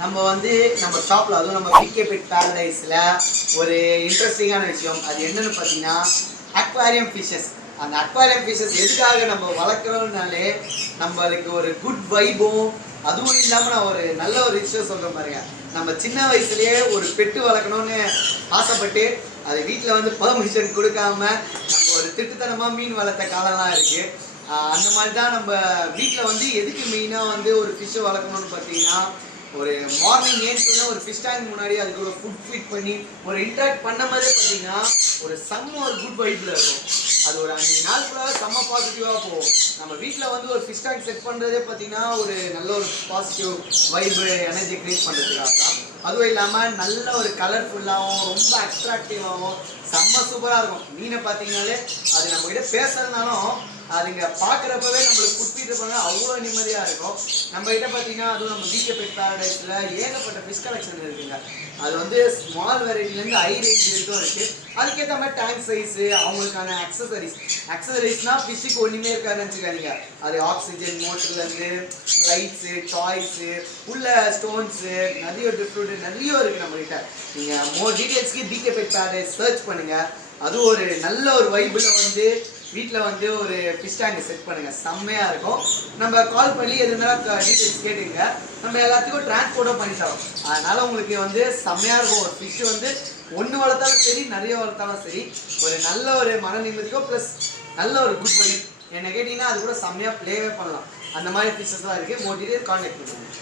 நம்ம வந்து நம்ம ஷாப்ல அதுவும் நம்ம பிகே பெட் பாரடைஸ்ல ஒரு இன்ட்ரெஸ்டிங்கான விஷயம் அது என்னன்னு பார்த்தீங்கன்னா அக்வாரியம் ஃபிஷஸ். அந்த அக்வாரியம் ஃபிஷஸ் எதுக்காக நம்ம வளர்க்குறோம்னாலே நம்மளுக்கு ஒரு குட் வைபும், அதுவும் இல்லாமல் நான் ஒரு நல்ல ஒரு விஷயம் சொல்கிறேன் பாருங்க. நம்ம சின்ன வயசுலேயே ஒரு பெட்டு வளர்க்கணும்னு ஆசைப்பட்டு அது வீட்டில் வந்து பெர்மிஷன் கொடுக்காம நம்ம ஒரு திட்டுத்தனமாக மீன் வளர்த்த காலம்லாம் இருக்குது. அந்த மாதிரி தான் நம்ம வீட்டில் வந்து எதுக்கு மெயினாக வந்து ஒரு ஃபிஷ்ஷை வளர்க்கணும்னு பார்த்தீங்கன்னா, ஒரு மார்னிங் ஏன்ச்சோன்னா ஒரு ஃபிஷ் டேங்க் முன்னாடி அதுக்கு ஒரு ஃபுட் ஃபீட் பண்ணி ஒரு இன்ட்ராக்ட் பண்ண மாதிரியே பார்த்தீங்கன்னா ஒரு குட் வைப்பில் இருக்கும். அது ஒரு 5 நாள் ஃபுல்லாக செம்ம பாசிட்டிவாக போகும். நம்ம வீட்டில் வந்து ஒரு ஃபிஷ் டேங்க் செட் பண்ணுறதே பார்த்தீங்கன்னா ஒரு நல்ல ஒரு பாசிட்டிவ் வைப்பு எனர்ஜி க்ரியேட் பண்ணுறதுக்காக தான். அதுவும் இல்லாமல் நல்ல ஒரு கலர்ஃபுல்லாகவும் ரொம்ப அட்ராக்டிவாகவும் செம்ம சூப்பராக இருக்கும். மீனை பார்த்தீங்கன்னாலே அது நம்மகிட்ட பேசுறதுனாலும் அதுங்க பார்க்குறப்பவே நம்மளுக்கு குட்டிட்டு போனா அவ்வளோ நிம்மதியாக இருக்கும். நம்மகிட்ட பார்த்தீங்கன்னா அதுவும் நம்ம பிகே பெட் பாரடைஸில் ஏகப்பட்ட ஃபிஷ் கலெக்ஷன் இருக்குங்க. அது வந்து ஸ்மால் வெரைட்டிலேருந்து ஹை ரேஞ்ச் வரைக்கும் இருக்குது. அதுக்கேற்ற மாதிரி டேங்க் சைஸு, அவங்களுக்கான அக்சசரிஸ்னால் ஃபிஷ்ஷுக்கு ஒன்றுமே இருக்காதுன்னு நினச்சிக்காதீங்க. அது ஆக்சிஜன் மோட்டர்லேருந்து லைட்ஸு, டாய்ஸு, உள்ள ஸ்டோன்ஸு, நிறைய டிஃப்ரெண்ட் நிறைய இருக்குது நம்மகிட்ட. நீங்கள் மோர் டீட்டெயில்ஸ்க்கு பிகே பெட் பாரடைஸ் சர்ச் பண்ணுங்கள். அதுவும் ஒரு நல்ல ஒரு வைபில் வந்து வீட்டில் வந்து ஒரு ஃபிஷ் டேங்கை செட் பண்ணுங்கள், செம்மையாக இருக்கும். நம்ம கால் பண்ணி எதுனா டீட்டெயில்ஸ் கேட்டுங்க, நம்ம எல்லாத்துக்கும் டிரான்ஸ்போர்ட்டும் பண்ணி தரோம். அதனால் உங்களுக்கு வந்து செம்மையாக இருக்கும். ஒரு ஃபிஷ் வந்து ஒன்று வளர்த்தாலும் சரி, நிறைய வளர்த்தாலும் சரி, ஒரு நல்ல ஒரு மன நிம்மதிக்கும் ப்ளஸ் நல்ல ஒரு குட் வைப். என்ன கேட்டிங்கன்னா அது கூட செம்மையாக ப்ளேவே பண்ணலாம். அந்த மாதிரி ஃபிஷ்ஷஸ்லாம் இருக்குது. மோர் டீட்டெயில் கான்டாக்ட் பண்ணுங்கள்.